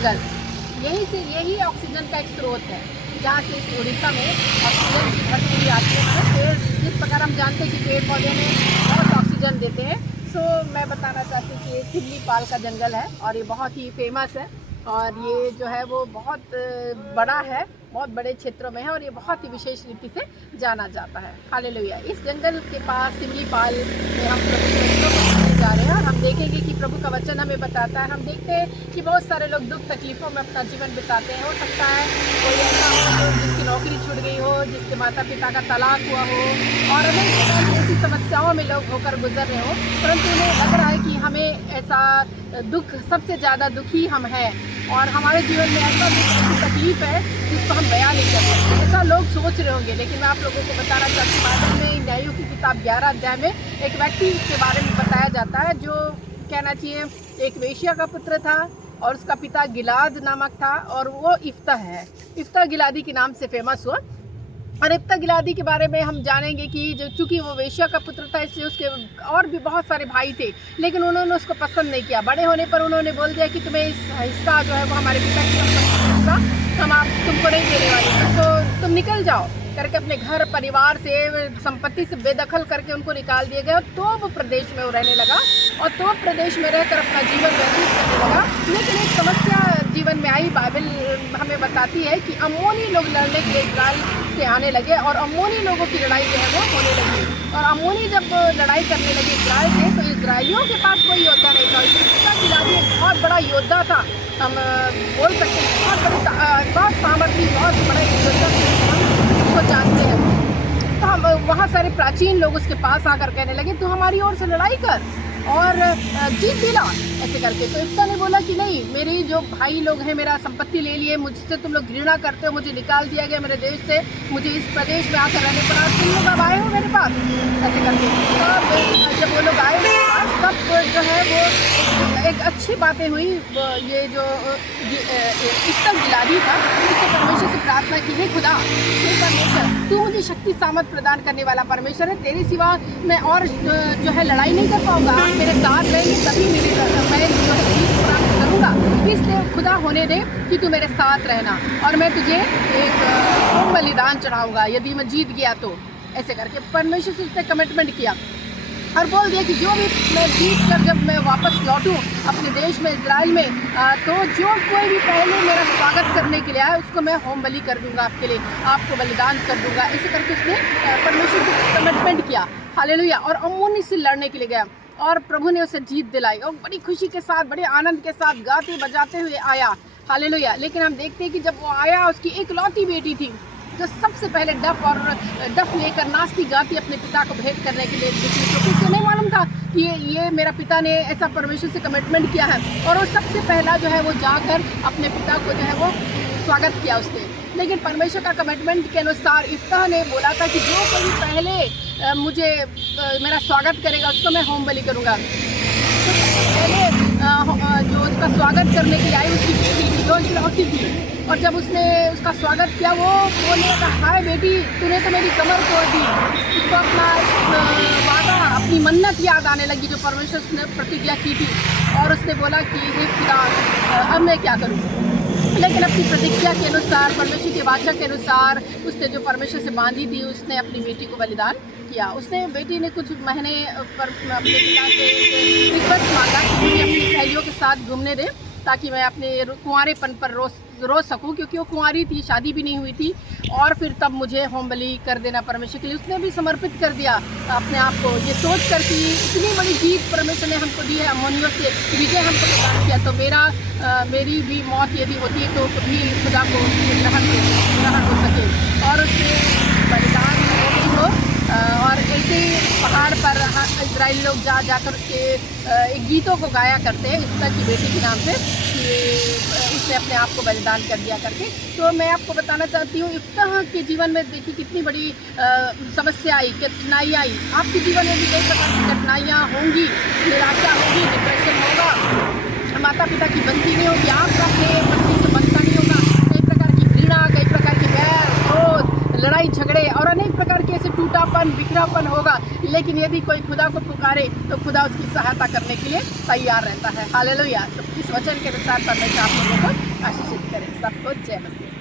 जंगल, यही ऑक्सीजन का एक स्रोत है, जहाँ से इस उड़ीसा में ऑक्सीजन की भरपूरी आती है। मतलब पेड़, जिस प्रकार हम जानते हैं कि पेड़ पौधे में बहुत ऑक्सीजन देते हैं, सो मैं बताना चाहती हूँ कि ये सिमलीपाल का जंगल है और ये बहुत ही फेमस है और ये जो है वो बहुत बड़ा है, बहुत बड़े क्षेत्रों में है और ये बहुत ही विशेष रीति से जाना जाता है। हालेलुया। इस जंगल के पास सिमलीपाल में हम प्रभु के वचनों को सुनने जा रहे हैं और हम देखेंगे कि प्रभु का वचन हमें बताता है। हम देखते हैं कि बहुत सारे लोग दुख तकलीफ़ों में अपना जीवन बिताते हैं। हो सकता है कोई ऐसा हो जिसकी नौकरी छूट गई हो, जिसके माता पिता का तलाक हुआ हो और अनेक ऐसी समस्याओं में लोग होकर गुजर रहे हो, परंतु उन्हें लग रहा है कि हमें ऐसा दुख, सबसे ज़्यादा दुखी हम हैं और हमारे जीवन में ऐसा दुख, ऐसी तकलीफ़ है जिसको हम बयां नहीं कर सकते। ऐसा लोग सोच रहे होंगे, लेकिन मैं आप लोगों को बताना चाहती हूँ, बाइबल में न्यायों की किताब 11 अध्याय में एक व्यक्ति के बारे में बताया जाता है जो कहना चाहिए एक वेश्या का पुत्र था और उसका पिता गिलाद नामक था और वो इफ्ता है। इफ्ता गिलादी के नाम से फेमस हुआ और इफ्ता गिलादी के बारे में हम जानेंगे कि जो चूँकि वो वेश्या का पुत्र था इसलिए उसके और भी बहुत सारे भाई थे, लेकिन उन्होंने उसको पसंद नहीं किया। बड़े होने पर उन्होंने बोल दिया कि तुम्हें इस हिस्सा जो है वो हमारे पिता की संपत्ति का हम आप तुमको नहीं देने वाले, तो तुम निकल जाओ करके अपने घर परिवार से, संपत्ति से बेदखल करके उनको निकाल दिया गया और तोब प्रदेश में वो रहने लगा और तोब प्रदेश में रहकर अपना जीवन व्यतीत करने लगा। लेकिन एक समस्या जीवन में आई। बाइबल हमें बताती है कि अम्मोनी लोग लड़ने के लिए इजराइल से आने लगे और अम्मोनी लोगों की लड़ाई जो है वो होने लगी और अम्मोनी जब लड़ाई करने लगे इजराइल से, तो इजराइलियों के पास कोई योद्धा नहीं था। इफ्ता गिलादी एक बहुत बड़ा योद्धा था, हम बोल सकते हैं बहुत सामर्थ्य, बहुत बड़ा योद्धा को जानते हैं। तो हम वहाँ सारे प्राचीन लोग उसके पास आकर कहने लगे तू हमारी ओर से लड़ाई कर और जीत दिला ऐसे करके। तो इफ्ता ने बोला कि नहीं, मेरे जो भाई लोग हैं मेरा संपत्ति ले लिए, मुझसे तुम लोग घृणा करते हो, मुझे निकाल दिया गया मेरे देश से, मुझे इस प्रदेश में आकर रहने पड़ा, तुम लोग अब आए हो मेरे पास ऐसे करके। तब जब वो लोग आए मेरे पास तब जो है वो एक अच्छी बातें हुई। ये जो इफ्ता गिलादी था उसने परमेश्वर से प्रार्थना की, हे खुदा, हे परमेश्वर, तू मुझे शक्ति सामर्थ प्रदान करने वाला परमेश्वर है, तेरे सिवा मैं और जो है लड़ाई नहीं कर पाऊँगा, मेरे साथ रहेंगे तभी मैं जो है जीत प्राप्त करूँगा, इसलिए खुदा होने दे कि तू मेरे साथ रहना और मैं तुझे एक होम बलिदान चढ़ाऊँगा यदि मैं जीत गया तो। ऐसे करके परमेश्वर से उसने कमिटमेंट किया और बोल दिया कि जो भी मैं जीत कर जब मैं वापस लौटूँ अपने देश में इजराइल में, तो जो कोई भी पहले मेरा स्वागत करने के लिए आए उसको मैं होम बलि कर दूंगा, आपके लिए आपको बलिदान कर दूंगा। ऐसे करके उसने परमेश्वर से कमिटमेंट किया। हालेलुया। और अम्मोनी से लड़ने के लिए गया और प्रभु ने उसे जीत दिलाई और बड़ी खुशी के साथ, बड़े आनंद के साथ गाते बजाते हुए आया। हालेलुया। लेकिन हम देखते हैं कि जब वो आया उसकी इकलौती बेटी थी जो सबसे पहले डफ लेकर नाचती गाती अपने पिता को भेंट करने के लिए निकली, तो उसे नहीं मालूम था कि ये मेरा पिता ने ऐसा परमेश्वर से कमिटमेंट किया है और वो सबसे पहला जो है वो जाकर अपने पिता को जो है वो स्वागत किया उसने। लेकिन परमेश्वर का कमिटमेंट के अनुसार इफ्ता ने बोला था कि जो कोई पहले मुझे मेरा स्वागत करेगा उसको मैं होम बलि करूँगा। तो पहले जो उसका स्वागत करने के लिए आई उसकी बेटी थी जो इकलौती थी और जब उसने उसका स्वागत किया वो बोलने लगा, हाय बेटी, तूने तो मेरी कमर तोड़ दी। उसको अपना वादा, अपनी मन्नत याद आने लगी जो परमेश्वर ने प्रतिज्ञा की थी और उसने बोला कि हे खुदा, अब मैं क्या करूँ। लेकिन अपनी प्रतिज्ञा के अनुसार, परमेश्वर की वाचा के अनुसार उसने जो परमेश्वर से बांधी थी उसने अपनी बेटी को बलिदान किया। उसने बेटी ने कुछ महीने पर अपने पिता से रिक्वेस्ट मांगा कि मुझे अपनी सहेलियों के साथ घूमने दे ताकि मैं अपने कुंवारेपन पर रोज सकूं, क्योंकि वो कुंवारी थी, शादी भी नहीं हुई थी और फिर तब मुझे होम बलि कर देना परमेश्वर के लिए। उसने भी समर्पित कर दिया अपने आप को, ये सोच कर कि इतनी बड़ी जीत परमेश्वर ने हमको दी है, अम्मोनियों से विजय हमको प्रदान किया, तो मेरी भी मौत यदि होती है तो कभी खुदा को ग्रहण हो सके। और उसने बलिदान हो और ऐसे पहाड़ पर इजराइल लोग जाकर उसके एक गीतों को गाया करते हैं इफ्ता की बेटी के नाम से कि उसने अपने आप को बलिदान कर दिया करके। तो मैं आपको बताना चाहती हूँ इफ्ता के जीवन में देखिए कितनी बड़ी समस्या आई, कठिनाई आई। आपके जीवन में भी कई प्रकार की कठिनाइयाँ होंगी, निराशा होगी, डिप्रेशन होगा, माता पिता की बनती नहीं होगी, आपका प्रेम पत्नी से बनता नहीं होगा, कई प्रकार की घृणा, कई प्रकार की बैर, क्रोध, लड़ाई झगड़े और अनेक प्रकार के ऐसे टूटापन बिखरापन होगा, लेकिन यदि कोई खुदा को पुकारे तो खुदा उसकी सहायता करने के लिए तैयार रहता है। हालेलुया। तो इस वचन के अनुसार परमेश्वर आप लोगों को आशीषित करें। सबको जय मसीह।